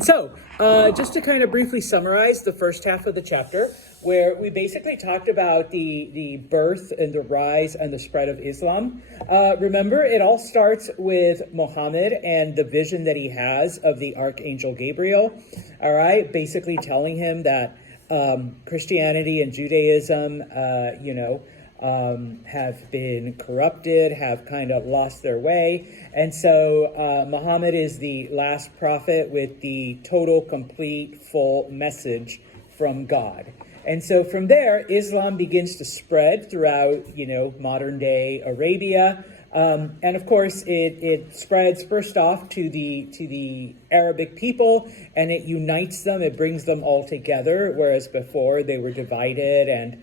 So, just to kind of briefly summarize the first half of the chapter, where we basically talked about the birth and the rise and the spread of Islam. Remember, it all starts with Muhammad and the vision that he has of the Archangel Gabriel, all right, basically telling him that Christianity and Judaism, have been corrupted, have kind of lost their way. And so Muhammad is the last prophet with the total, complete, full message from God. And so from there, Islam begins to spread throughout, modern day Arabia. And of course, it spreads first off to the Arabic people, and it unites them. It brings them all together, whereas before they were divided and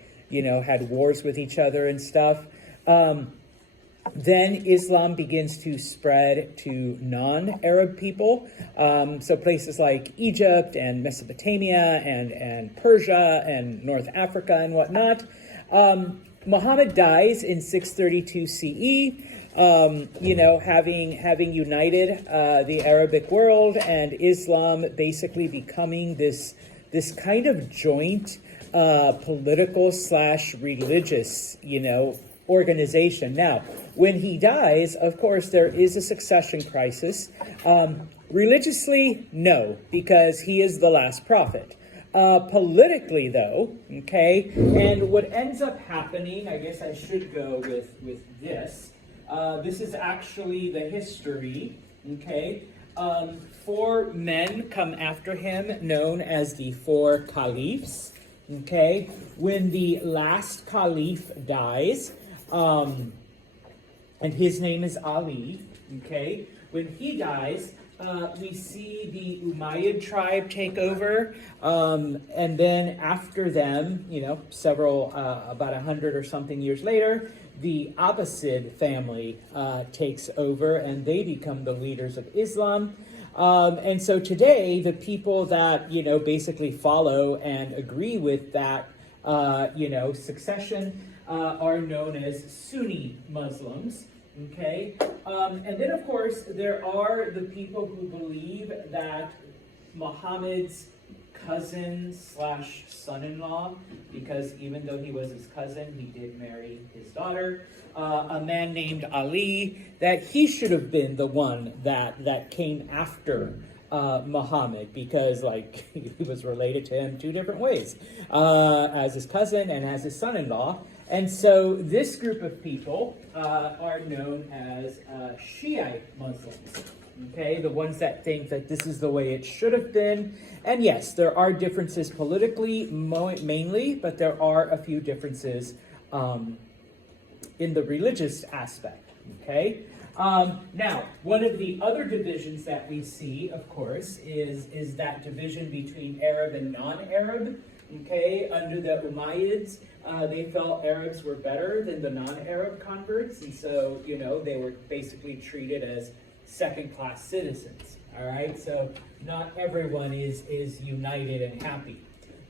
had wars with each other and stuff. Then Islam begins to spread to non-Arab people. So places like Egypt and Mesopotamia and Persia and North Africa and whatnot. Muhammad dies in 632 CE, having united the Arabic world, and Islam basically becoming this kind of joint political / religious, organization. Now, when he dies, of course, there is a succession crisis. Religiously, no, because he is the last prophet. Politically, though, okay, and what ends up happening, I guess I should go with this. This is actually the history, okay. 4 men come after him, known as the 4 caliphs. Okay, when the last caliph dies, and his name is Ali, okay, when he dies, we see the Umayyad tribe take over, and then after them, several, about 100 or something years later, the Abbasid family takes over, and they become the leaders of Islam. And so today, the people that, basically follow and agree with that, succession are known as Sunni Muslims, okay? And then, of course, there are the people who believe that Muhammad's cousin / son-in-law, because even though he was his cousin, he did marry his daughter, a man named Ali, that he should have been the one that came after Muhammad, because he was related to him 2 different ways, as his cousin and as his son-in-law. And so this group of people are known as Shiite Muslims. Okay, the ones that think that this is the way it should have been. And yes, there are differences politically, mainly, but there are a few differences in the religious aspect. Okay, now, one of the other divisions that we see, of course, is that division between Arab and non-Arab. Okay, under the Umayyads, they felt Arabs were better than the non-Arab converts, and so, they were basically treated as second-class citizens, all right? So not everyone is united and happy.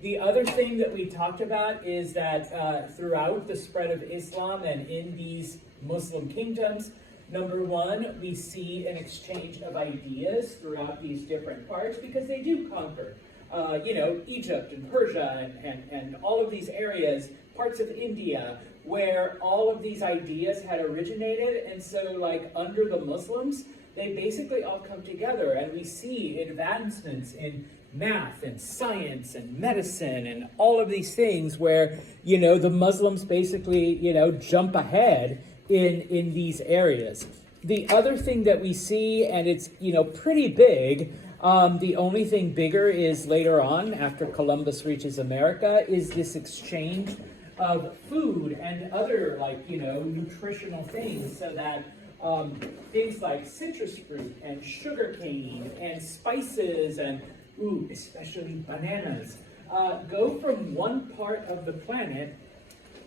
The other thing that we talked about is that throughout the spread of Islam and in these Muslim kingdoms, number one, we see an exchange of ideas throughout these different parts, because they do conquer, Egypt and Persia and all of these areas, parts of India, where all of these ideas had originated. And so, under the Muslims, they basically all come together, and we see advancements in math and science and medicine and all of these things where, the Muslims basically, jump ahead in these areas. The other thing that we see, and it's, pretty big, the only thing bigger is later on, after Columbus reaches America, is this exchange of food and other, nutritional things, so that things like citrus fruit and sugar cane and spices and, especially bananas, go from one part of the planet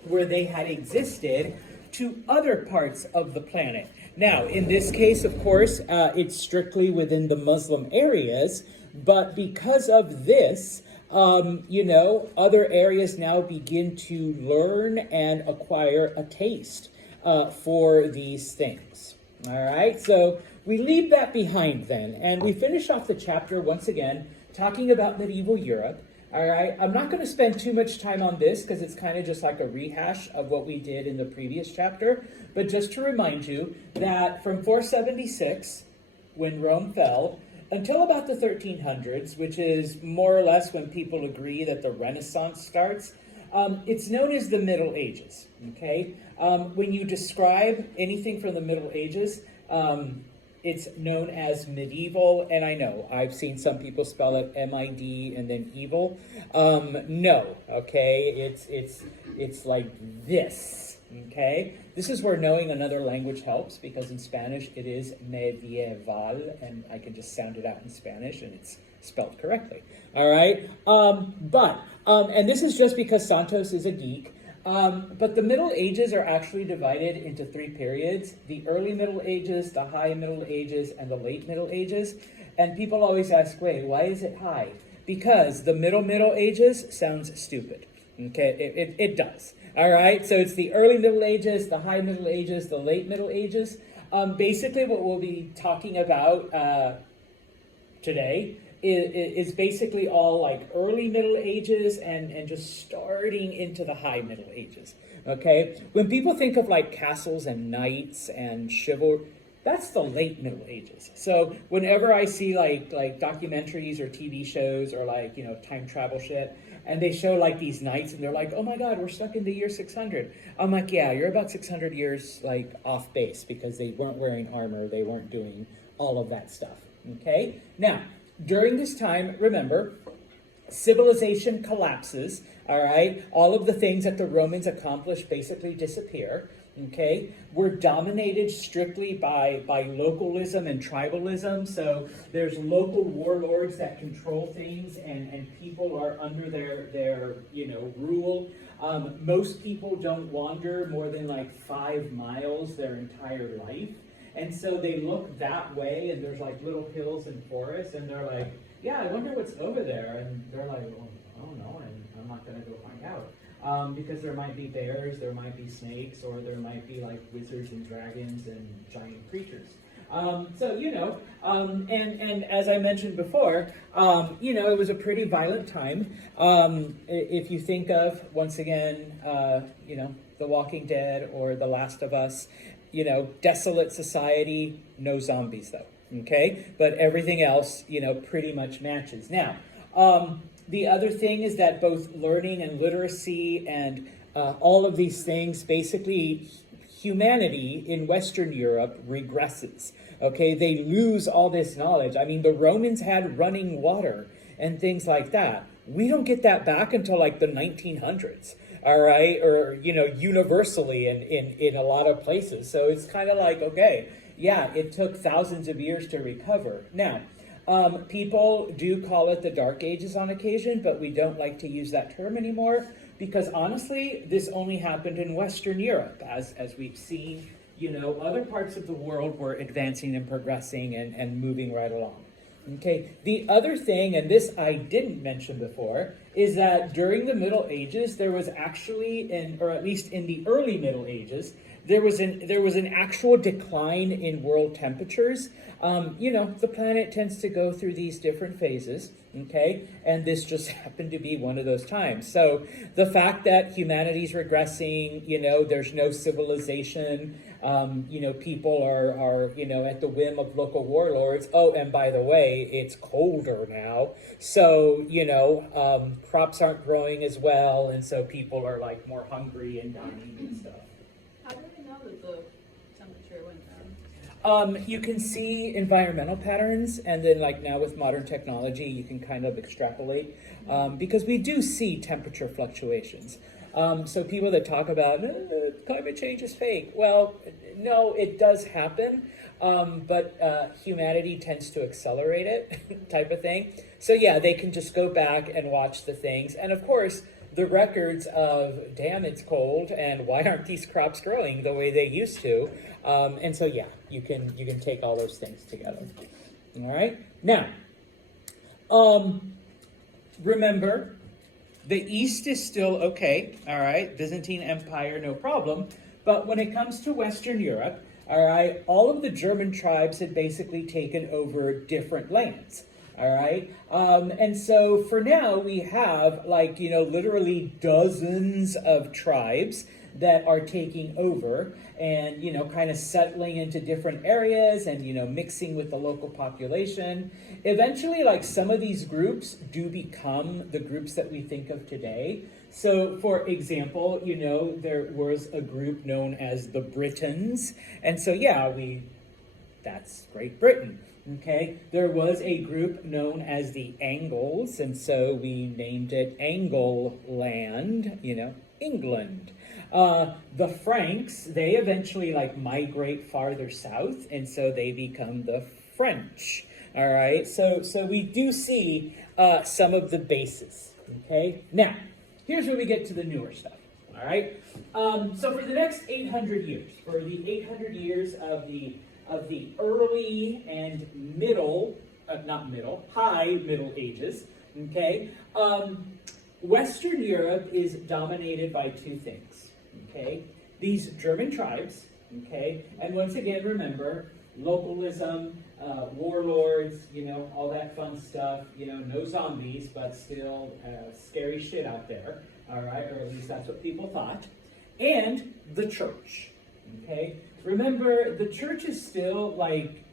where they had existed to other parts of the planet. Now, in this case, of course, it's strictly within the Muslim areas, but because of this, other areas now begin to learn and acquire a taste for these things. All right, so we leave that behind then, and we finish off the chapter once again talking about medieval Europe. All right, I'm not going to spend too much time on this because it's kind of just like a rehash of what we did in the previous chapter. But just to remind you that from 476, when Rome fell, until about the 1300s, which is more or less when people agree that the Renaissance starts, it's known as the Middle Ages. Okay, when you describe anything from the Middle Ages, it's known as medieval, and I know I've seen some people spell it M-I-D and then evil. No, okay, it's like this. Okay, this is where knowing another language helps, because in Spanish it is medieval, and I can just sound it out in Spanish, and it's spelled correctly. All right, and this is just because Santos is a geek. But the Middle Ages are actually divided into three periods: the early Middle Ages, the high Middle Ages, and the late Middle Ages. And people always ask, wait, why is it high? Because the Middle Ages sounds stupid. Okay, it does. All right, so it's the early Middle Ages, the high Middle Ages, the late Middle Ages. Basically, what we'll be talking about today is basically all like early Middle Ages and just starting into the high Middle Ages. Okay, when people think of like castles and knights and chivalry, that's the late Middle Ages. So whenever I see like documentaries or TV shows or like, you know, time travel shit, and they show like these knights and they're like, oh my God, we're stuck in the year 600. I'm like, yeah, you're about 600 years like off base, because they weren't wearing armor. They weren't doing all of that stuff. Okay, now, during this time, remember, civilization collapses, all right? All of the things that the Romans accomplished basically disappear, okay? We're dominated strictly by localism and tribalism, so there's local warlords that control things, and people are under their rule. Most people don't wander more than like 5 miles their entire life. And so they look that way, and there's like little hills and forests, and they're like, yeah, I wonder what's over there. And they're like, well, I don't know, and I'm not going to go find out. Because there might be bears, there might be snakes, or there might be like wizards and dragons and giant creatures. And as I mentioned before, it was a pretty violent time. If you think of, once again, The Walking Dead or The Last of Us, desolate society, no zombies though, okay? But everything else, pretty much matches. Now, the other thing is that both learning and literacy and all of these things, basically humanity in Western Europe regresses, okay? They lose all this knowledge. I mean, the Romans had running water and things like that. We don't get that back until like the 1900s. All right, or universally in a lot of places. So it's kind of like, okay, yeah, it took thousands of years to recover. Now, people do call it the Dark Ages on occasion, but we don't like to use that term anymore, because honestly, this only happened in Western Europe. As we've seen, other parts of the world were advancing and progressing and moving right along. Okay, the other thing, and this I didn't mention before, is that during the Middle Ages, there was actually, or at least in the early Middle Ages, there was an actual decline in world temperatures. The planet tends to go through these different phases, okay? And this just happened to be one of those times. So the fact that humanity's regressing, there's no civilization, people are at the whim of local warlords. Oh, and by the way, it's colder now. So, crops aren't growing as well, and so people are like more hungry and dying and stuff. How do we know that the temperature went down? You can see environmental patterns, and then like now with modern technology, you can kind of extrapolate, because we do see temperature fluctuations. So people that talk about climate change is fake, well, no, it does happen, but humanity tends to accelerate it type of thing. So yeah, they can just go back and watch the things. And of course, the records of, damn, it's cold, and why aren't these crops growing the way they used to? And so yeah, you can take all those things together. All right, now, remember, the East is still okay, all right? Byzantine Empire, no problem. But when it comes to Western Europe, all right, all of the German tribes had basically taken over different lands. All right. And so for now, we have like, literally dozens of tribes that are taking over and, kind of settling into different areas and, mixing with the local population. Eventually, like some of these groups do become the groups that we think of today. So, for example, there was a group known as the Britons. And so, yeah, that's Great Britain. Okay, there was a group known as the Angles, and so we named it Angleland, England. The Franks, they eventually migrate farther south, and so they become the French. All right, so we do see some of the bases. Okay, now here's where we get to the newer stuff. All right, so for the next 800 years, for the 800 years of the early and high Middle Ages, okay, Western Europe is dominated by two things, okay? These German tribes, okay, and once again, remember, localism, warlords, all that fun stuff, no zombies, but still scary shit out there, all right, or at least that's what people thought, and the church, okay? Remember, the church is still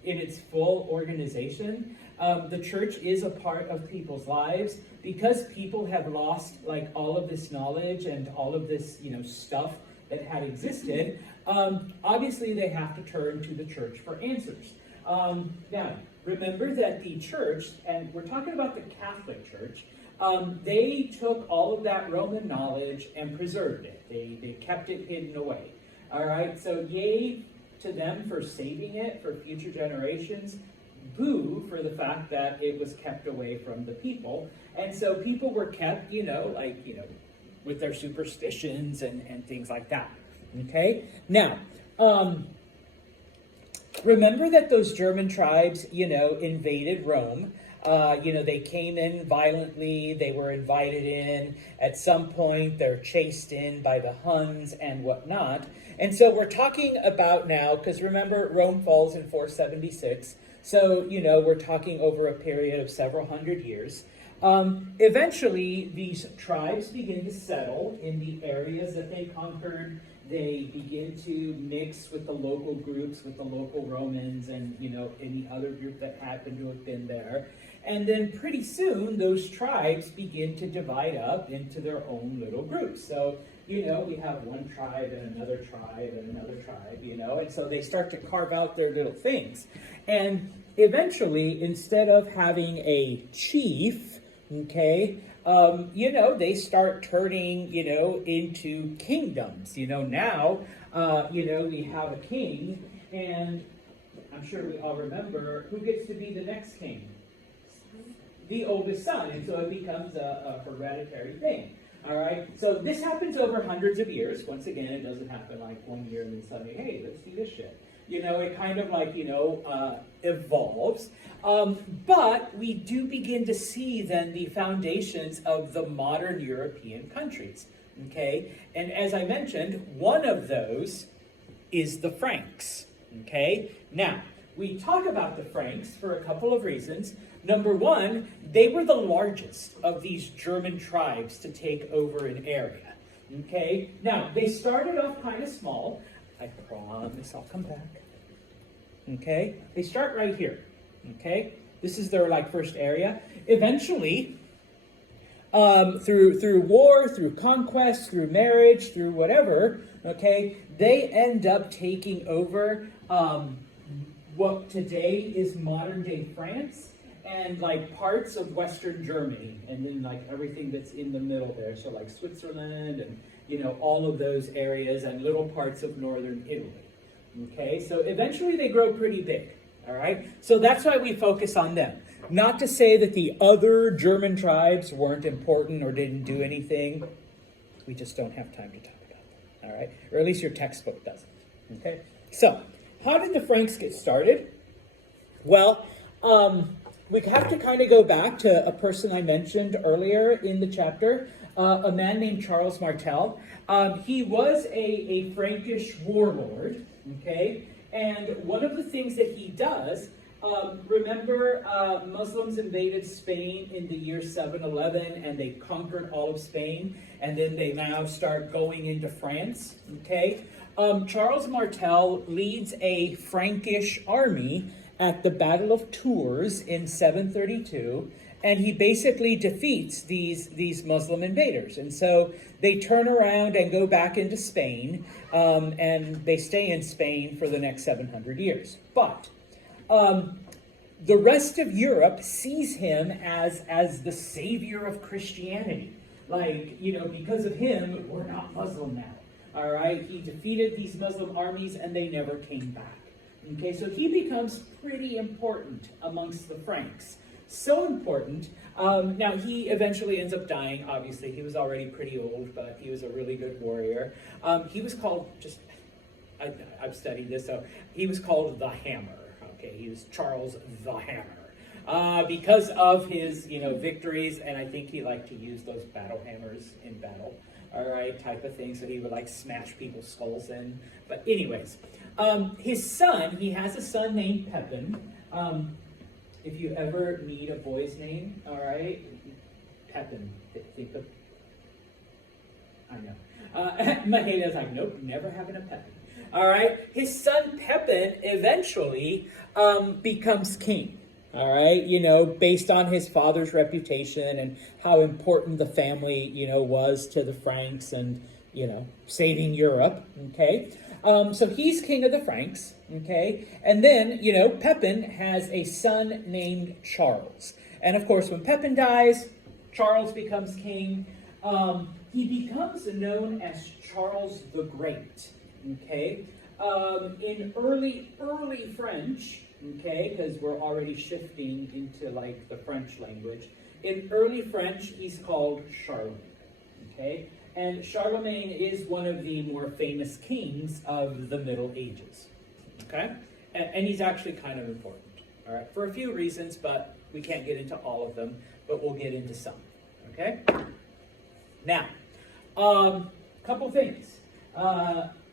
in its full organization. The church is a part of people's lives because people have lost all of this knowledge and all of this stuff that had existed. Obviously, they have to turn to the church for answers. Now, remember that the church, and we're talking about the Catholic Church, they took all of that Roman knowledge and preserved it. They kept it hidden away. All right, so yay to them for saving it for future generations. Boo for the fact that it was kept away from the people. And so people were kept, with their superstitions and things like that. Okay, now, remember that those German tribes, invaded Rome. They came in violently, they were invited in. At some point, they're chased in by the Huns and whatnot. And so we're talking about now, because remember, Rome falls in 476. So, we're talking over a period of several hundred years. Eventually, these tribes begin to settle in the areas that they conquered. They begin to mix with the local groups, with the local Romans and, any other group that happened to have been there. And then pretty soon, those tribes begin to divide up into their own little groups. So, we have one tribe and another tribe and another tribe, and so they start to carve out their little things. And eventually, instead of having a chief, okay, they start turning, into kingdoms. Now, we have a king, and I'm sure we all remember who gets to be the next king? The oldest son, and so it becomes a hereditary thing. All right, so this happens over hundreds of years. Once again, it doesn't happen like 1 year and then suddenly, hey, let's do this shit. It kind of evolves. But we do begin to see then the foundations of the modern European countries. Okay, and as I mentioned, one of those is the Franks. Okay, now we talk about the Franks for a couple of reasons. Number one, they were the largest of these German tribes to take over an area. Okay, now they started off kind of small. I promise I'll come back. Okay, they start right here. Okay, this is their first area. Eventually, through war, through conquest, through marriage, through whatever, okay, they end up taking over what today is modern day France and parts of Western Germany, and then everything that's in the middle there. So Switzerland and all of those areas and little parts of northern Italy. Okay, so eventually they grow pretty big. All right, so that's why we focus on them. Not to say that the other German tribes weren't important or didn't do anything. We just don't have time to talk about them. All right, or at least your textbook doesn't. Okay, so how did the Franks get started? Well, we have to kind of go back to a person I mentioned earlier in the chapter, a man named Charles Martel. He was a Frankish warlord, okay? And one of the things that he does, remember Muslims invaded Spain in the year 711 and they conquered all of Spain, and then they now start going into France, okay? Charles Martel leads a Frankish army at the Battle of Tours in 732, and he basically defeats these Muslim invaders. And so they turn around and go back into Spain, and they stay in Spain for the next 700 years. But the rest of Europe sees him as the savior of Christianity. Like, because of him, we're not Muslim now. All right? He defeated these Muslim armies and they never came back. Okay, so he becomes pretty important amongst the Franks. So important. Now, he eventually ends up dying, obviously. He was already pretty old, but he was a really good warrior. He was called, I've studied this, so he was called the Hammer. Okay, he was Charles the Hammer. Because of his, victories, and I think he liked to use those battle hammers in battle, all right, type of thing, so he would, smash people's skulls in. But anyways, his son, he has a son named Pepin. If you ever need a boy's name, all right, Pepin, think of, I know. Maheda's like, nope, never having a Pepin. All right, his son Pepin eventually becomes king. All right, based on his father's reputation and how important the family, was to the Franks and, saving Europe, okay? So he's king of the Franks, okay? And then, Pepin has a son named Charles. And of course, when Pepin dies, Charles becomes king. He becomes known as Charles the Great, okay? In early French, okay, because we're already shifting into the French language. In early French, he's called Charlemagne, okay? And Charlemagne is one of the more famous kings of the Middle Ages, okay? And he's actually kind of important, all right? For a few reasons, but we can't get into all of them, but we'll get into some, okay? Now, couple things.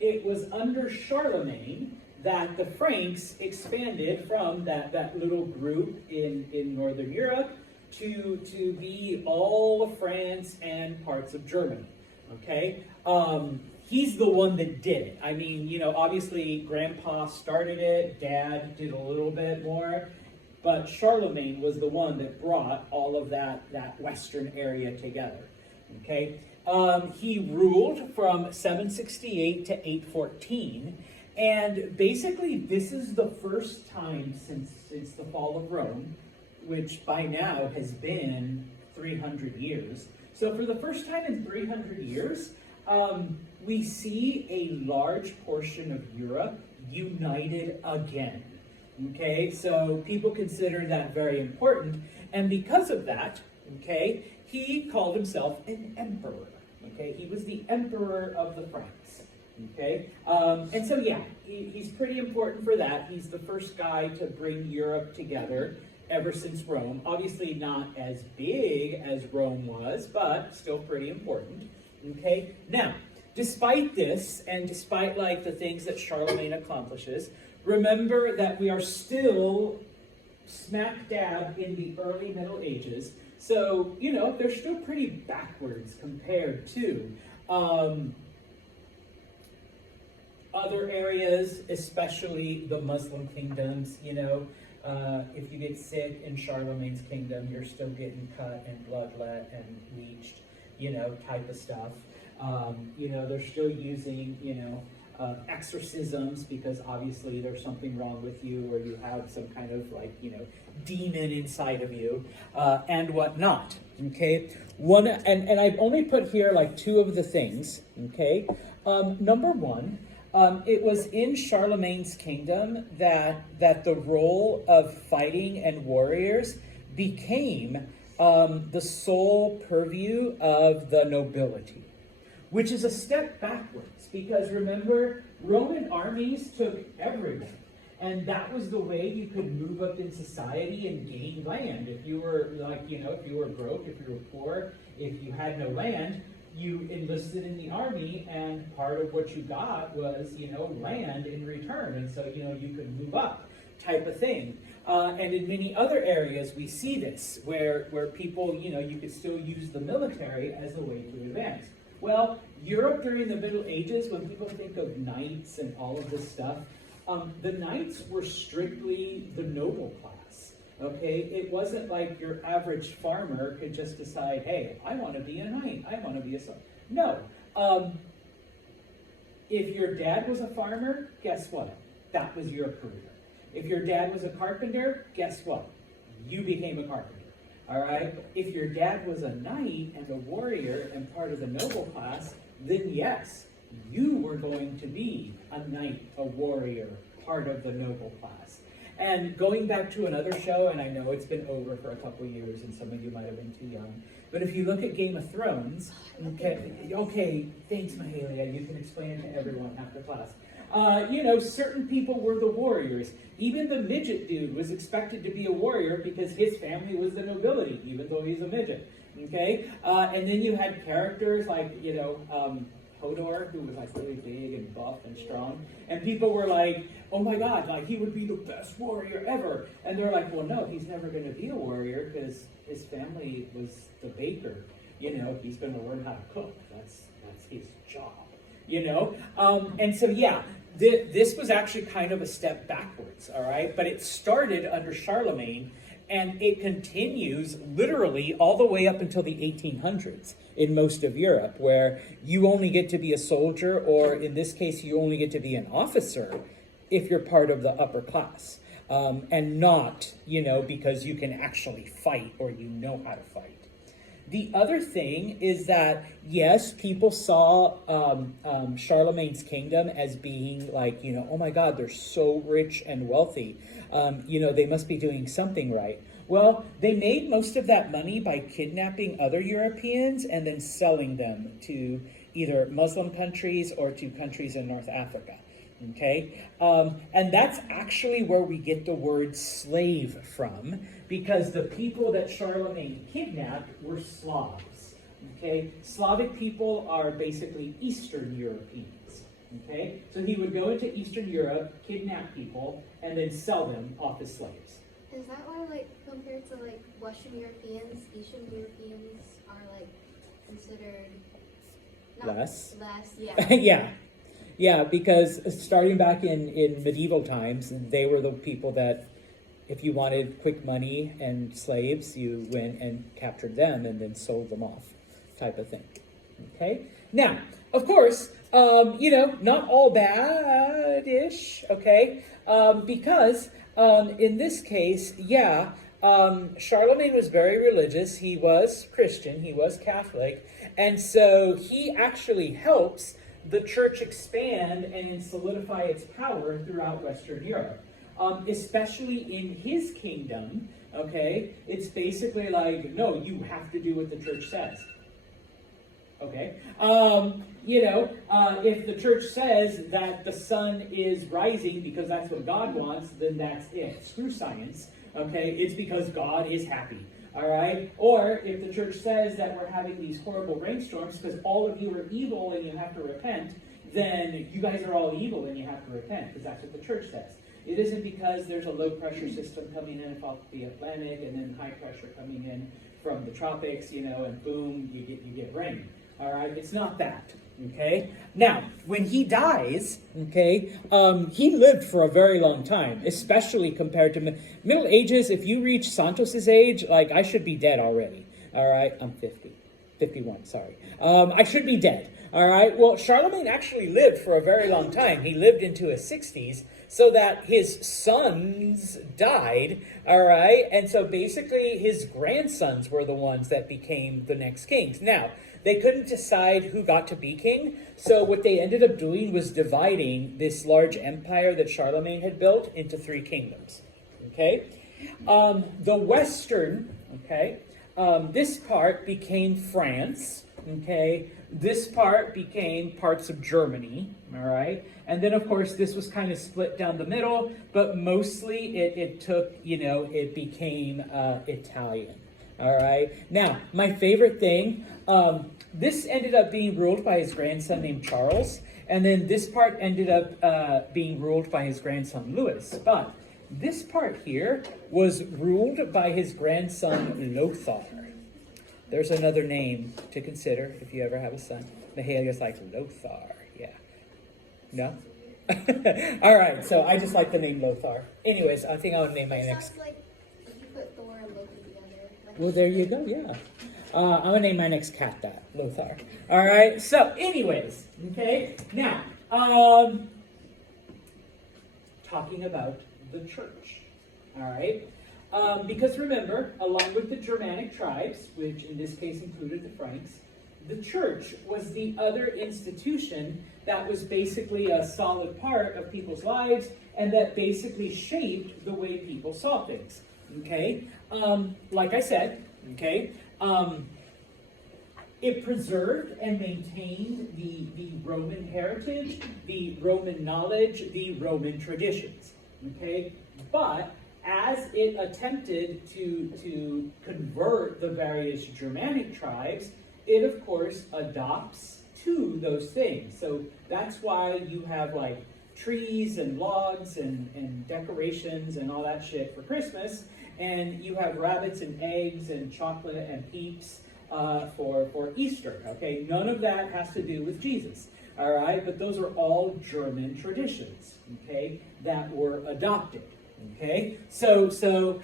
It was under Charlemagne that the Franks expanded from that little group in Northern Europe to be all of France and parts of Germany, okay? He's the one that did it. I mean, obviously Grandpa started it, Dad did a little bit more, but Charlemagne was the one that brought all of that western area together, okay? He ruled from 768 to 814, and basically this is the first time since the fall of Rome, which by now has been 300 years. So for the first time in 300 years, we see a large portion of Europe united again. Okay, so people consider that very important, and because of that, okay, he called himself an emperor. Okay, he was the emperor of the Franks. Okay, and so yeah, he's pretty important for that. He's the first guy to bring Europe together ever since Rome. Obviously not as big as Rome was, but still pretty important. Okay, now, despite this, and despite the things that Charlemagne accomplishes, remember that we are still smack dab in the early Middle Ages. So, they're still pretty backwards compared to other areas, especially the Muslim kingdoms. If you get sick in Charlemagne's kingdom, you're still getting cut and bloodlet and leeched, type of stuff. They're still using, exorcisms, because obviously there's something wrong with you, or you have some kind of demon inside of you, and whatnot. Okay, and I've only put here two of the things. Okay, number one, it was in Charlemagne's kingdom that the role of fighting and warriors became the sole purview of the nobility, which is a step backwards, because remember, Roman armies took everyone, and that was the way you could move up in society and gain land. If you were if you were broke, if you were poor, if you had no land, you enlisted in the army, and part of what you got was, land in return, and so, you could move up, type of thing. And in many other areas, we see this, where people, you could still use the military as a way to advance. Well, Europe during the Middle Ages, when people think of knights and all of this stuff, the knights were strictly the noble class. Okay, it wasn't like your average farmer could just decide, hey, I want to be a knight, I want to be a son. No. If your dad was a farmer, guess what? That was your career. If your dad was a carpenter, guess what? You became a carpenter. All right? If your dad was a knight and a warrior and part of the noble class, then yes, you were going to be a knight, a warrior, part of the noble class. And going back to another show, and I know it's been over for a couple years and some of you might have been too young, but if you look at Game of Thrones, okay, thanks, Mahalia, you can explain it to everyone after class. Certain people were the warriors. Even the midget dude was expected to be a warrior because his family was the nobility, even though he's a midget. Okay? And then you had characters like, Hodor, who was like really big and buff and strong. And people were like, oh my God, like he would be the best warrior ever. And they're like, well, no, he's never going to be a warrior because his family was the baker. He's going to learn how to cook. That's his job. And so, yeah, this was actually kind of a step backwards, all right? But it started under Charlemagne, and it continues literally all the way up until the 1800s in most of Europe, where you only get to be a soldier, or in this case, you only get to be an officer if you're part of the upper class, and not, because you can actually fight or you know how to fight. The other thing is that, yes, people saw Charlemagne's kingdom as being like, oh my God, they're so rich and wealthy. They must be doing something right. Well, they made most of that money by kidnapping other Europeans and then selling them to either Muslim countries or to countries in North Africa. Okay, and that's actually where we get the word slave from, because the people that Charlemagne kidnapped were Slavs. Okay, Slavic people are basically Eastern Europeans. Okay, so he would go into Eastern Europe, kidnap people, and then sell them off as slaves. Is that why, compared to Western Europeans, Eastern Europeans are considered less? Yeah. Yeah, because starting back in medieval times, they were the people that, if you wanted quick money and slaves, you went and captured them and then sold them off, type of thing. Okay? Now, of course, not all bad-ish, okay? Because in this case, Charlemagne was very religious. He was Christian. He was Catholic. And so he actually helps the church expand and solidify its power throughout Western Europe. Especially in his kingdom, okay? It's basically like, no, you have to do what the church says. Okay? If the church says that the sun is rising because that's what God wants, then that's it. Screw science. Okay? It's because God is happy. All right? Or if the church says that we're having these horrible rainstorms because all of you are evil and you have to repent, then you guys are all evil and you have to repent, because that's what the church says. It isn't because there's a low pressure system coming in from the Atlantic and then high pressure coming in from the tropics, and boom, you get rain. All right? It's not that. Okay? Now, when he dies, okay, he lived for a very long time, especially compared to Middle Ages. If you reach Santos's age, I should be dead already. All right? I'm 51, sorry. I should be dead. All right? Well, Charlemagne actually lived for a very long time. He lived into his 60s, so that his sons died, all right? And so basically his grandsons were the ones that became the next kings. Now, they couldn't decide who got to be king, so what they ended up doing was dividing this large empire that Charlemagne had built into 3 kingdoms, okay? The western, okay, this part became France, okay? This part became parts of Germany, all right? And then, of course, this was kind of split down the middle, but mostly it took, it became Italian, all right? Now, my favorite thing, This ended up being ruled by his grandson named Charles, and then this part ended up being ruled by his grandson Louis. But this part here was ruled by his grandson Lothar. There's another name to consider if you ever have a son. Mahalia's like, Lothar, yeah. No? All right, so I just like the name Lothar. Anyways, I think I would name my It next. sounds like if you put Thor and Loki together. Like Well, there you go, yeah. I'm gonna name my next cat that, Lothar. All right, so anyways, okay, now, talking about the church, all right? Because remember, along with the Germanic tribes, which in this case included the Franks, the church was the other institution that was basically a solid part of people's lives and that basically shaped the way people saw things, okay? Like I said, okay, it preserved and maintained the Roman heritage, the Roman knowledge, the Roman traditions, okay? But as it attempted to convert the various Germanic tribes, it of course adopts to those things. So that's why you have like trees and logs and decorations and all that shit for Christmas, and you have rabbits and eggs and chocolate and peeps for Easter, okay? None of that has to do with Jesus, all right? But those are all German traditions, okay, that were adopted, okay? So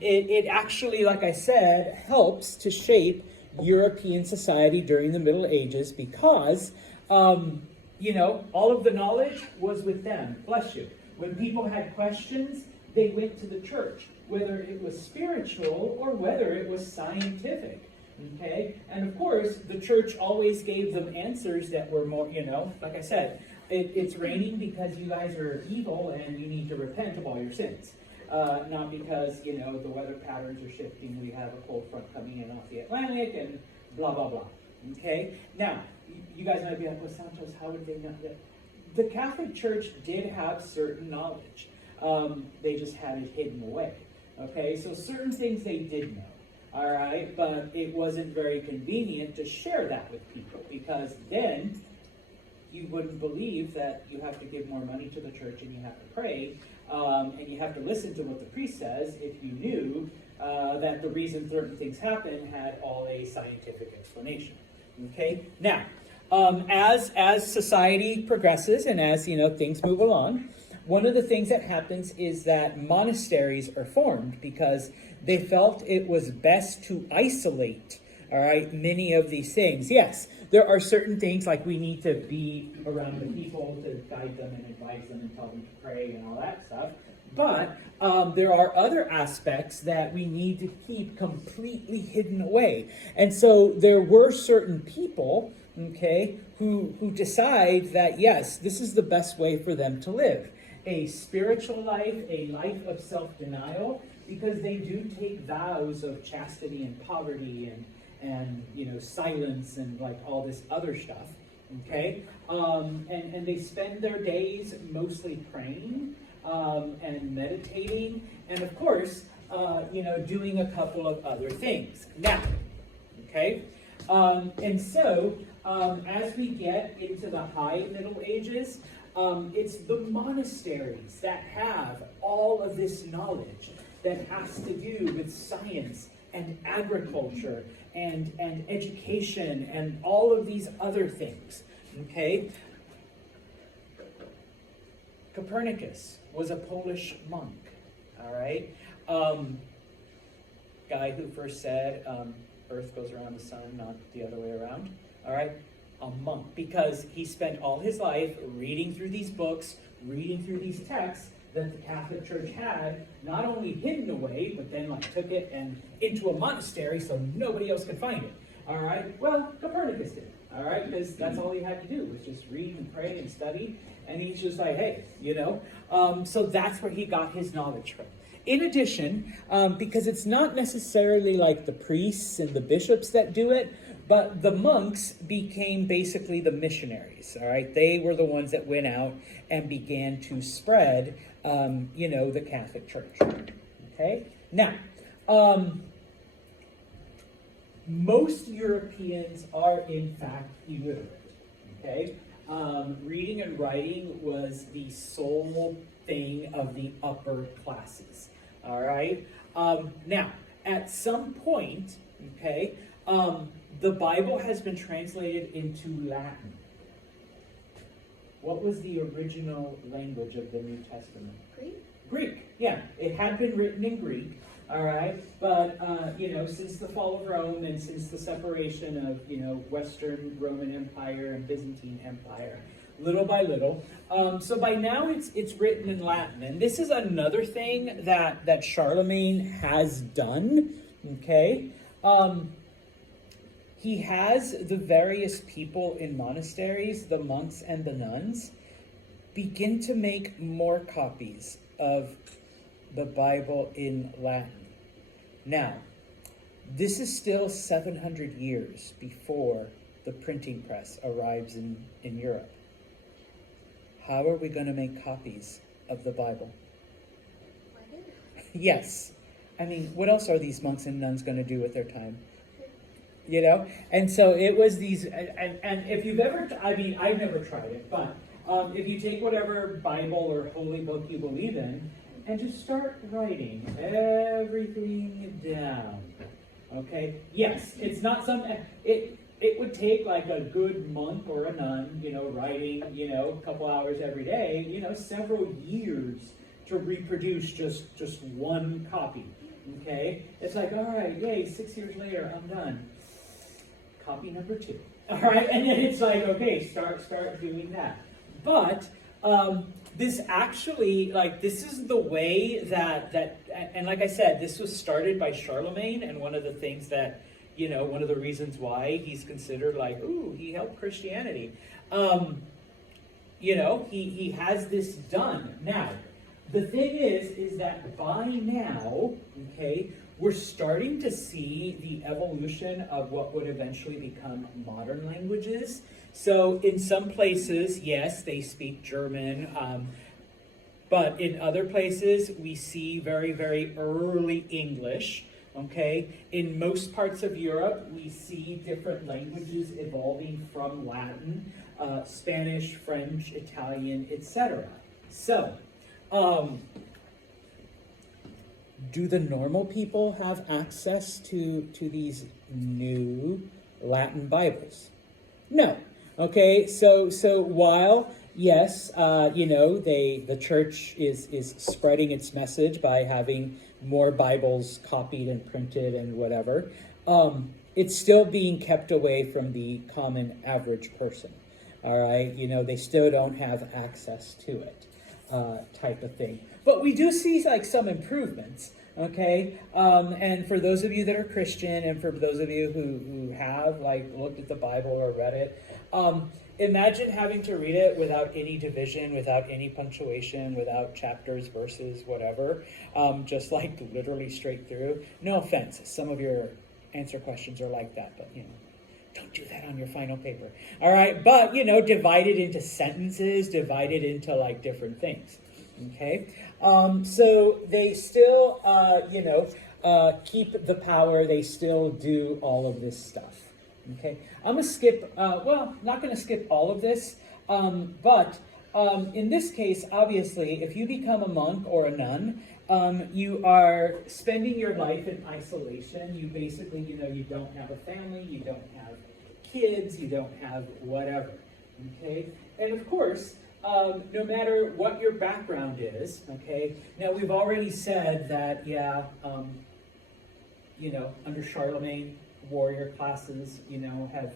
it actually, like I said, helps to shape European society during the Middle Ages because, you know, all of the knowledge was with them. Bless you. When people had questions, they went to the church, whether it was spiritual or whether it was scientific. Okay? And of course, the church always gave them answers that were more, you know, like I said, it's raining because you guys are evil and you need to repent of all your sins. Not because, you know, the weather patterns are shifting, we have a cold front coming in off the Atlantic, and blah, blah, blah. Okay? Now, you guys might be like, well, Santos, how would they know that? The Catholic Church did have certain knowledge. They just had it hidden away. Okay? So certain things they did know. All right? But it wasn't very convenient to share that with people because then you wouldn't believe that you have to give more money to the church and you have to pray. And you have to listen to what the priest says if you knew that the reason certain things happen had all a scientific explanation. Okay? Now, as society progresses and as, you know, things move along, one of the things that happens is that monasteries are formed because they felt it was best to isolate, all right, many of these things. Yes, there are certain things like we need to be around the people to guide them and advise them and tell them to pray and all that stuff. But there are other aspects that we need to keep completely hidden away. And so there were certain people, okay, who decide that, yes, this is the best way for them to live. A spiritual life, a life of self-denial, because they do take vows of chastity and poverty and you know, silence and like all this other stuff, okay? And they spend their days mostly praying and meditating, and of course, you know, doing a couple of other things. Now, okay? And so, as we get into the High Middle Ages, it's the monasteries that have all of this knowledge that has to do with science and agriculture and education and all of these other things, okay? Copernicus was a Polish monk, all right? Guy who first said Earth goes around the sun, not the other way around, all right? A monk, because he spent all his life reading through these books, reading through these texts that the Catholic Church had, not only hidden away, but then like took it and into a monastery so nobody else could find it. All right? Well, Copernicus did. All right? Because that's all he had to do was just read and pray and study. And he's just like, hey, you know. So that's where he got his knowledge from. In addition, because it's not necessarily like the priests and the bishops that do it, but the monks became basically the missionaries, all right? They were the ones that went out and began to spread, you know, the Catholic Church, okay? Now, most Europeans are in fact illiterate. Okay, reading and writing was the sole thing of the upper classes. All right. Now, at some point, okay, the Bible has been translated into Latin. What was the original language of the New Testament? Greek? Greek, yeah. It had been written in Greek, all right? But, since the fall of Rome and since the separation of, Western Roman Empire and Byzantine Empire, little by little, so by now it's written in Latin. And this is another thing that Charlemagne has done, okay? He has the various people in monasteries, the monks and the nuns, begin to make more copies of the Bible in Latin. Now, this is still 700 years before the printing press arrives in Europe. How are we going to make copies of the Bible? Yes. I mean, what else are these monks and nuns going to do with their time? And so it was these, and if you've ever, I've never tried it, but if you take whatever Bible or holy book you believe in, and just start writing everything down, okay? Yes, it's not something, it would take like a good monk or a nun, writing, a couple hours every day, several years to reproduce just one copy, okay? It's like, all right, yay, 6 years later, I'm done. Copy number 2. All right, and then it's like, okay, start doing that. But this actually, this is the way that, and like I said, this was started by Charlemagne, and one of the things that, one of the reasons why he's considered he helped Christianity. He has this done. Now, the thing is that by now, okay, we're starting to see the evolution of what would eventually become modern languages. So in some places, yes, they speak German, but in other places, we see very, very early English, okay? In most parts of Europe, we see different languages evolving from Latin, Spanish, French, Italian, etc. So, do the normal people have access to these new Latin Bibles? No. Okay, so while yes, the church is spreading its message by having more Bibles copied and printed and whatever, it's still being kept away from the common average person. All right, they still don't have access to it, type of thing. But we do see some improvements, okay? And for those of you that are Christian, and for those of you who have looked at the Bible or read it, imagine having to read it without any division, without any punctuation, without chapters, verses, whatever, just literally straight through. No offense, some of your answer questions are like that, but don't do that on your final paper. All right, but divided into sentences, divided into different things. Okay, so they still, keep the power. They still do all of this stuff. Okay, I'm gonna skip. Not gonna skip all of this, but in this case, obviously, if you become a monk or a nun, you are spending your life in isolation. You basically, you don't have a family, you don't have kids, you don't have whatever. Okay, and of course. No matter what your background is, okay, now we've already said that, under Charlemagne, warrior classes,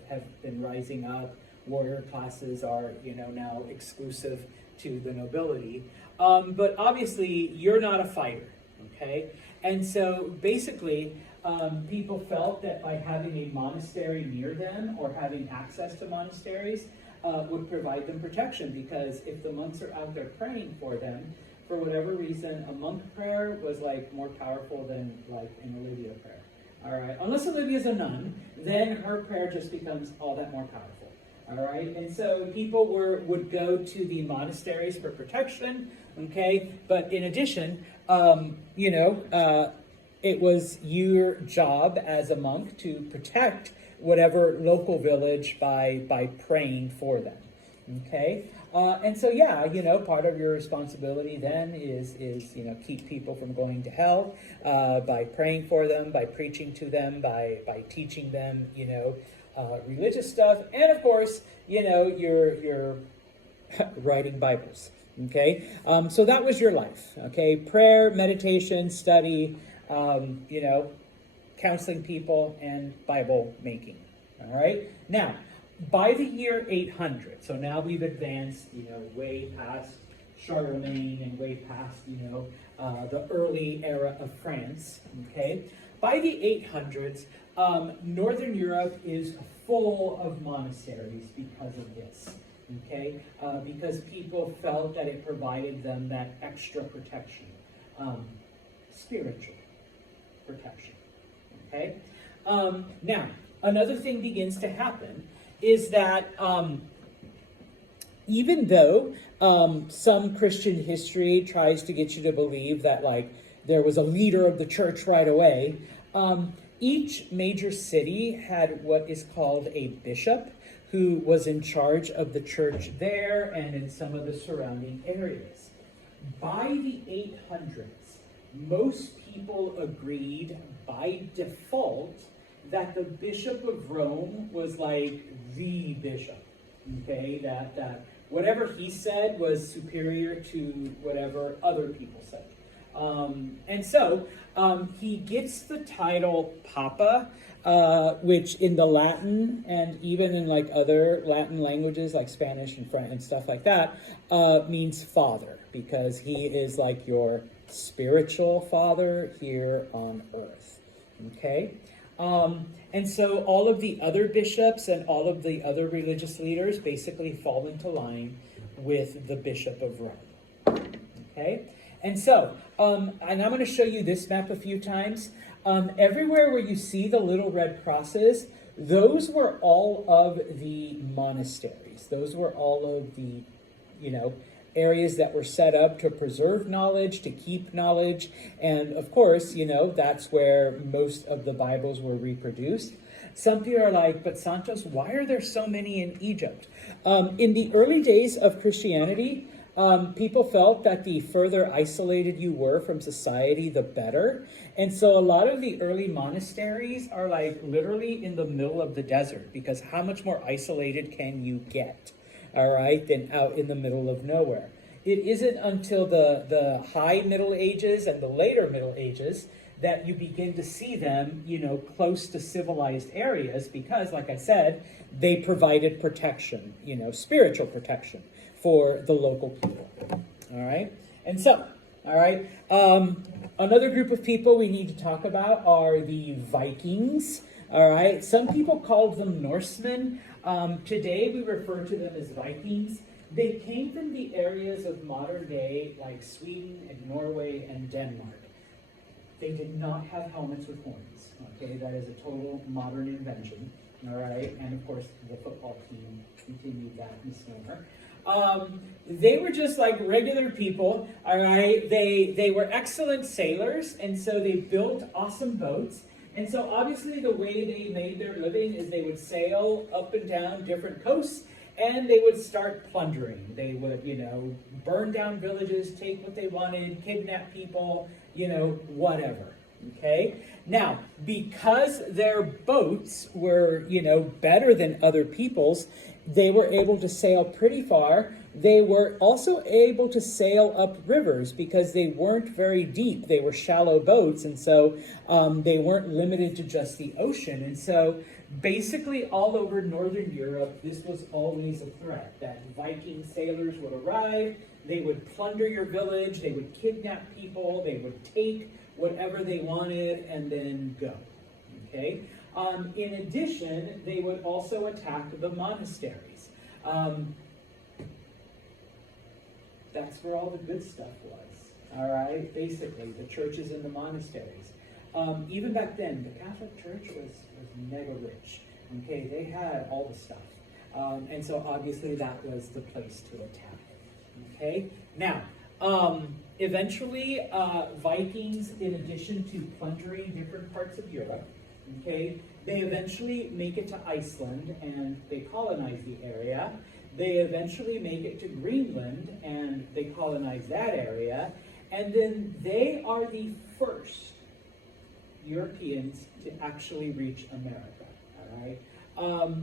have been rising up. Warrior classes are, now exclusive to the nobility. But obviously, you're not a fighter, okay? And so basically, people felt that by having a monastery near them or having access to monasteries, would provide them protection, because if the monks are out there praying for them, for whatever reason, a monk prayer was more powerful than an Olivia prayer. All right, unless Olivia's a nun, then her prayer just becomes all that more powerful. All right, and so people would go to the monasteries for protection. Okay, but in addition, it was your job as a monk to protect whatever local village by praying for them. Okay, and so yeah, part of your responsibility then is keep people from going to hell by praying for them, by preaching to them, by teaching them religious stuff, and of course you're writing Bibles. Okay, so that was your life. Okay, prayer, meditation, study, counseling people, and Bible making. All right, now by the year 800, so now we've advanced, way past Charlemagne and way past, the early era of France. Okay, by the 800s, Northern Europe is full of monasteries because of this. Okay, because people felt that it provided them that extra protection, spiritual protection. Okay, now another thing begins to happen is that even though some Christian history tries to get you to believe that there was a leader of the church right away, each major city had what is called a bishop who was in charge of the church there and in some of the surrounding areas. By the 800s, most people agreed by default that the Bishop of Rome was the bishop, okay? That whatever he said was superior to whatever other people said. And so he gets the title Papa, which in the Latin and even in other Latin languages like Spanish and French and stuff like that, means father, because he is your spiritual father here on earth, okay? And so all of the other bishops and all of the other religious leaders basically fall into line with the Bishop of Rome. Okay? And so, and I'm going to show you this map a few times. Everywhere where you see the little red crosses, those were all of the monasteries. Those were all of the, areas that were set up to preserve knowledge, to keep knowledge. And of course, that's where most of the Bibles were reproduced. Some people are like, but Santos, why are there so many in Egypt? In the early days of Christianity, people felt that the further isolated you were from society, the better. And so a lot of the early monasteries are literally in the middle of the desert, because how much more isolated can you get? All right, than out in the middle of nowhere. It isn't until the high Middle Ages and the later Middle Ages that you begin to see them, close to civilized areas, because, like I said, they provided protection, spiritual protection for the local people. All right, and so, all right, another group of people we need to talk about are the Vikings. All right, some people called them Norsemen. Today we refer to them as Vikings. They came from the areas of modern day like Sweden and Norway and Denmark. They did not have helmets with horns. Okay, that is a total modern invention. All right, and of course the football team continued that misnomer. They were just like regular people. All right, they were excellent sailors, and so they built awesome boats. And so obviously the way they made their living is they would sail up and down different coasts, and they would start plundering. They would, burn down villages, take what they wanted, kidnap people, whatever. Okay? Now, because their boats were, better than other people's, they were able to sail pretty far. They were also able to sail up rivers because they weren't very deep. They were shallow boats, and so they weren't limited to just the ocean. And so basically all over Northern Europe, this was always a threat, that Viking sailors would arrive, they would plunder your village, they would kidnap people, they would take whatever they wanted and then go. Okay? In addition, they would also attack the monasteries. That's where all the good stuff was. All right? Basically, the churches and the monasteries. Even back then, the Catholic Church was mega rich. Okay? They had all the stuff. And so obviously that was the place to attack. Okay? Now, Eventually, Vikings, in addition to plundering different parts of Europe, okay, they eventually make it to Iceland and they colonize the area. They eventually make it to Greenland and they colonize that area. And then they are the first Europeans to actually reach America, all right?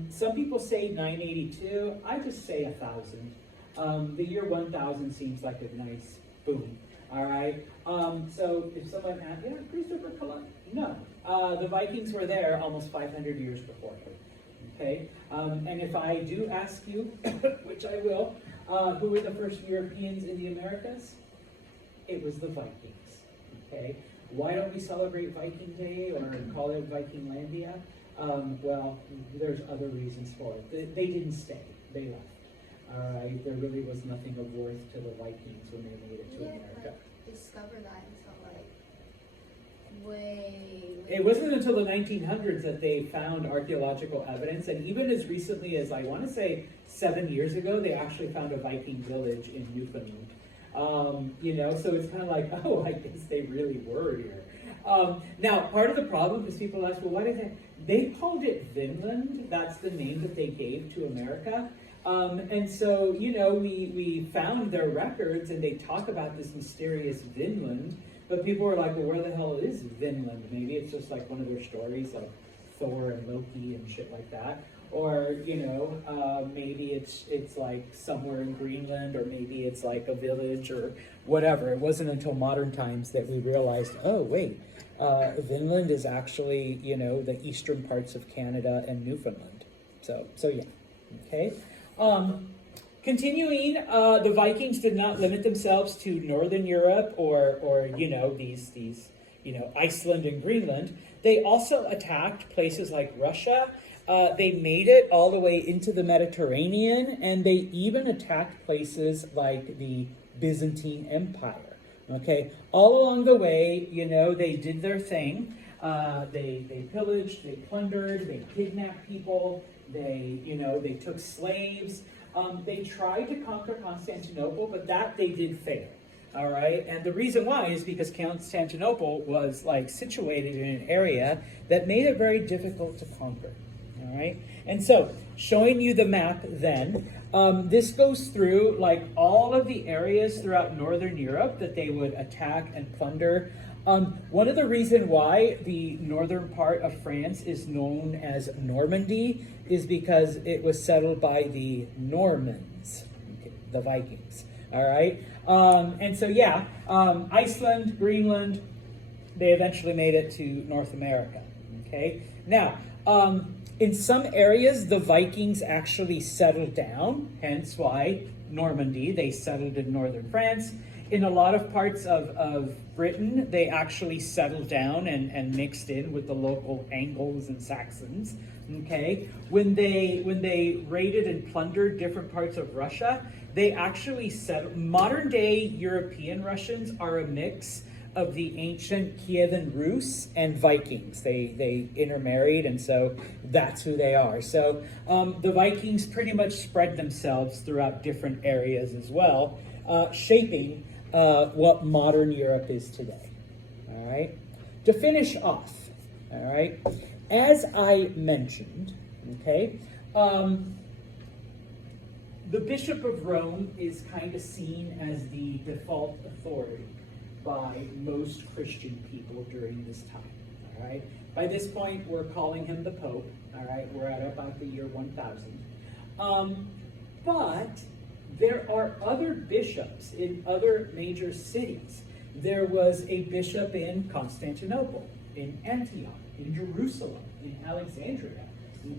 Some people say 982, I just say 1,000. The year 1000 seems like a nice boom, all right? So if someone asks, yeah, Christopher Columbus, no. The Vikings were there almost 500 years before him, okay? And if I do ask you, which I will, who were the first Europeans in the Americas? It was the Vikings, okay? Why don't we celebrate Viking Day or call it Vikinglandia? Well, there's other reasons for it. They didn't stay, they left. All right, there really was nothing of worth to the Vikings when they made it to America. Discover that until way. It wasn't until the 1900s that they found archaeological evidence, and even as recently as I want to say 7 years ago, they actually found a Viking village in Newfoundland. So it's kind of like, oh, I guess they really were here. Now, part of the problem is people ask, well, why did they called it Vinland? That's the name that they gave to America. And so, we found their records and they talk about this mysterious Vinland, but people were like, well, where the hell is Vinland? Maybe it's just like one of their stories like Thor and Loki and shit like that. Or, maybe it's like somewhere in Greenland, or maybe it's like a village or whatever. It wasn't until modern times that we realized, oh, wait, Vinland is actually, the eastern parts of Canada and Newfoundland. So yeah, okay. Continuing, the Vikings did not limit themselves to Northern Europe or these Iceland and Greenland. They also attacked places like Russia. They made it all the way into the Mediterranean, and they even attacked places like the Byzantine Empire. Okay, all along the way, they did their thing. They pillaged, they plundered, they kidnapped people, they took slaves. They tried to conquer Constantinople, but that they did fail. All right, and the reason why is because Constantinople was situated in an area that made it very difficult to conquer. All right, and so showing you the map then, this goes through all of the areas throughout Northern Europe that they would attack and plunder. One of the reasons why the northern part of France is known as Normandy is because it was settled by the Normans, the Vikings. All right, and so yeah, Iceland, Greenland, they eventually made it to North America. Okay, now in some areas the Vikings actually settled down, hence why Normandy, they settled in northern France. In a lot of parts of Britain, they actually settled down and mixed in with the local Angles and Saxons. Okay, when they raided and plundered different parts of Russia, they actually settled. Modern day European Russians are a mix of the ancient Kievan Rus and Vikings. They intermarried, and so that's who they are. So the Vikings pretty much spread themselves throughout different areas as well, shaping what modern Europe is today. All right. To finish off, all right, as I mentioned, okay, the Bishop of Rome is kind of seen as the default authority by most Christian people during this time. All right. By this point, we're calling him the Pope. All right. We're at about the year 1000. But there are other bishops in other major cities. There was a bishop in Constantinople, in Antioch, in Jerusalem, in Alexandria.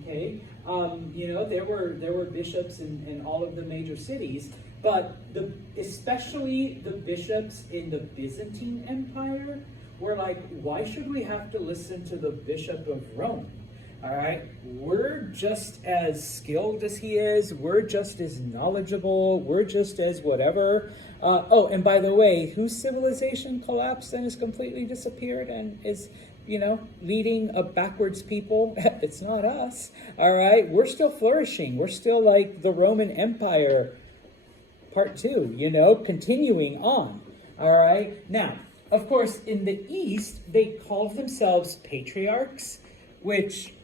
Okay, there were bishops in all of the major cities, but especially the bishops in the Byzantine Empire were like, why should we have to listen to the Bishop of Rome? All right, we're just as skilled as he is. We're just as knowledgeable. We're just as whatever. And by the way, whose civilization collapsed and has completely disappeared and is, leading a backwards people? It's not us. All right, we're still flourishing. We're still like the Roman Empire part 2, you know, continuing on. All right. Now, of course, in the East, they called themselves patriarchs, which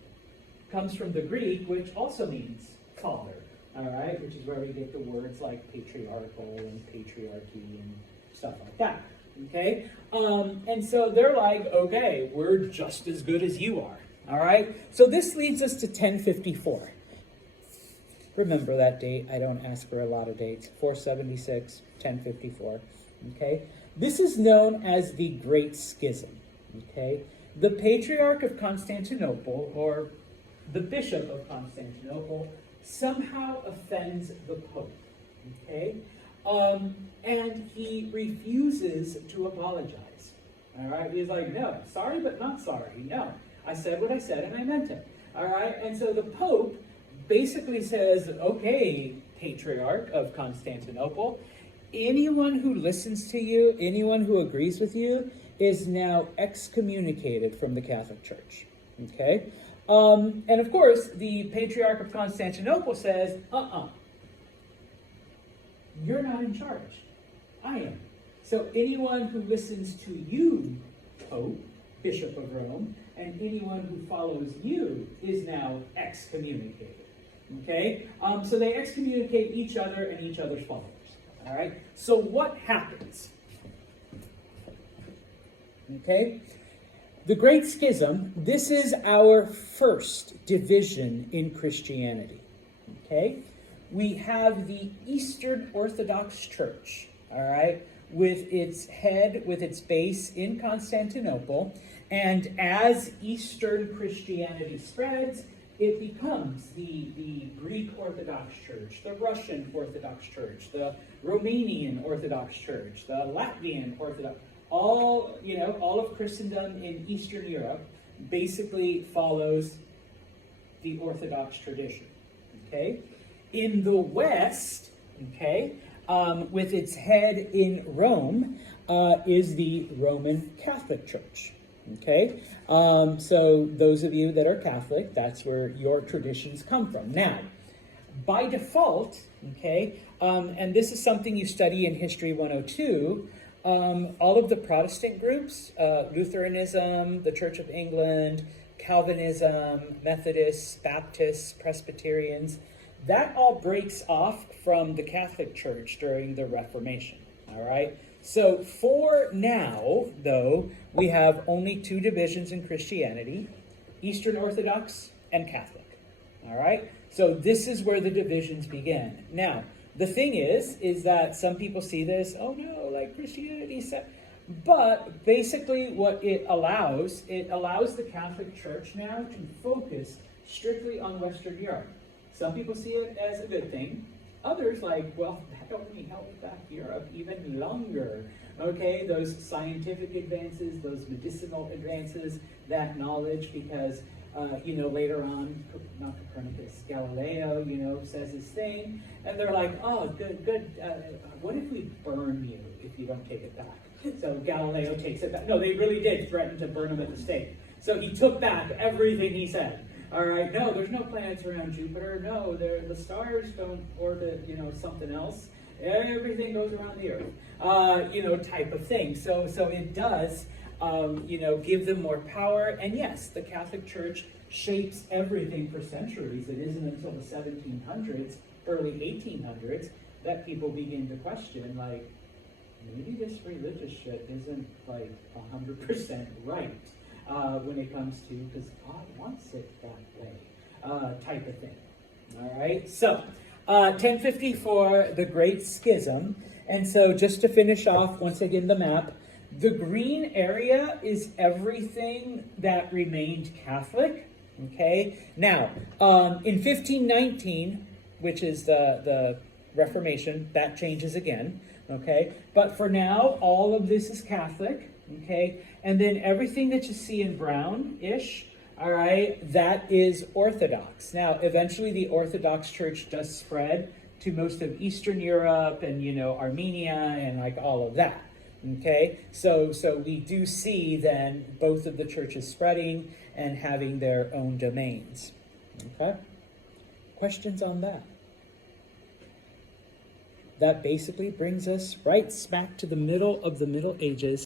comes from the Greek, which also means father. All right, which is where we get the words like patriarchal and patriarchy and stuff like that. Okay, and so they're like, okay, we're just as good as you are. All right, so this leads us to 1054. Remember that date. I don't ask for a lot of dates. 476, 1054. Okay, this is known as the Great Schism. Okay, the Patriarch of Constantinople, or the Bishop of Constantinople, somehow offends the Pope. Okay, and he refuses to apologize. All right, he's like, no, sorry, but not sorry. No, I said what I said and I meant it. All right, and so the Pope basically says, okay, Patriarch of Constantinople, anyone who listens to you, anyone who agrees with you, is now excommunicated from the Catholic Church. Okay? And of course, the Patriarch of Constantinople says, you're not in charge. I am. So anyone who listens to you, Pope, Bishop of Rome, and anyone who follows you is now excommunicated. Okay? So they excommunicate each other and each other's followers. All right? So what happens? Okay? The Great Schism, this is our first division in Christianity. Okay? We have the Eastern Orthodox Church, all right, with its head, with its base in Constantinople. And as Eastern Christianity spreads, it becomes the Greek Orthodox Church, the Russian Orthodox Church, the Romanian Orthodox Church, the Latvian Orthodox, all of Christendom in Eastern Europe basically follows the Orthodox tradition. Okay? In the West, okay, with its head in Rome, is the Roman Catholic Church. Okay, so those of you that are Catholic, that's where your traditions come from. Now, by default, okay, and this is something you study in History 102, all of the Protestant groups, Lutheranism, the Church of England, Calvinism, Methodists, Baptists, Presbyterians, that all breaks off from the Catholic Church during the Reformation, all right? So for now, though, we have only two divisions in Christianity, Eastern Orthodox and Catholic, all right? So this is where the divisions begin. Now, the thing is that some people see this, oh no, like Christianity, but basically what it allows the Catholic Church now to focus strictly on Western Europe. Some people see it as a good thing. Others like, well, that only held back Europe even longer. Okay, those scientific advances, those medicinal advances, that knowledge, because, later on, not Copernicus, Galileo, says his thing, and they're like, oh, good, what if we burn you if you don't take it back? So Galileo takes it back. No, they really did threaten to burn him at the stake. So he took back everything he said. All right, no, there's no planets around Jupiter. No, the stars don't orbit, something else. Everything goes around the Earth, type of thing. So it does, give them more power. And yes, the Catholic Church shapes everything for centuries. It isn't until the 1700s, early 1800s, that people begin to question, like, maybe this religious shit isn't, 100% right. When it comes to, because God wants it that way, type of thing. All right, so 1054, the Great Schism. And so just to finish off, once again, the map, the green area is everything that remained Catholic. Okay, now in 1519, which is the Reformation, that changes again. Okay, but for now, all of this is Catholic. Okay, and then everything that you see in brown-ish, all right, that is Orthodox. Now, eventually the Orthodox Church does spread to most of Eastern Europe and, Armenia and all of that. Okay, so we do see then both of the churches spreading and having their own domains. Okay, questions on that? that basically brings us right smack to the middle of the Middle Ages.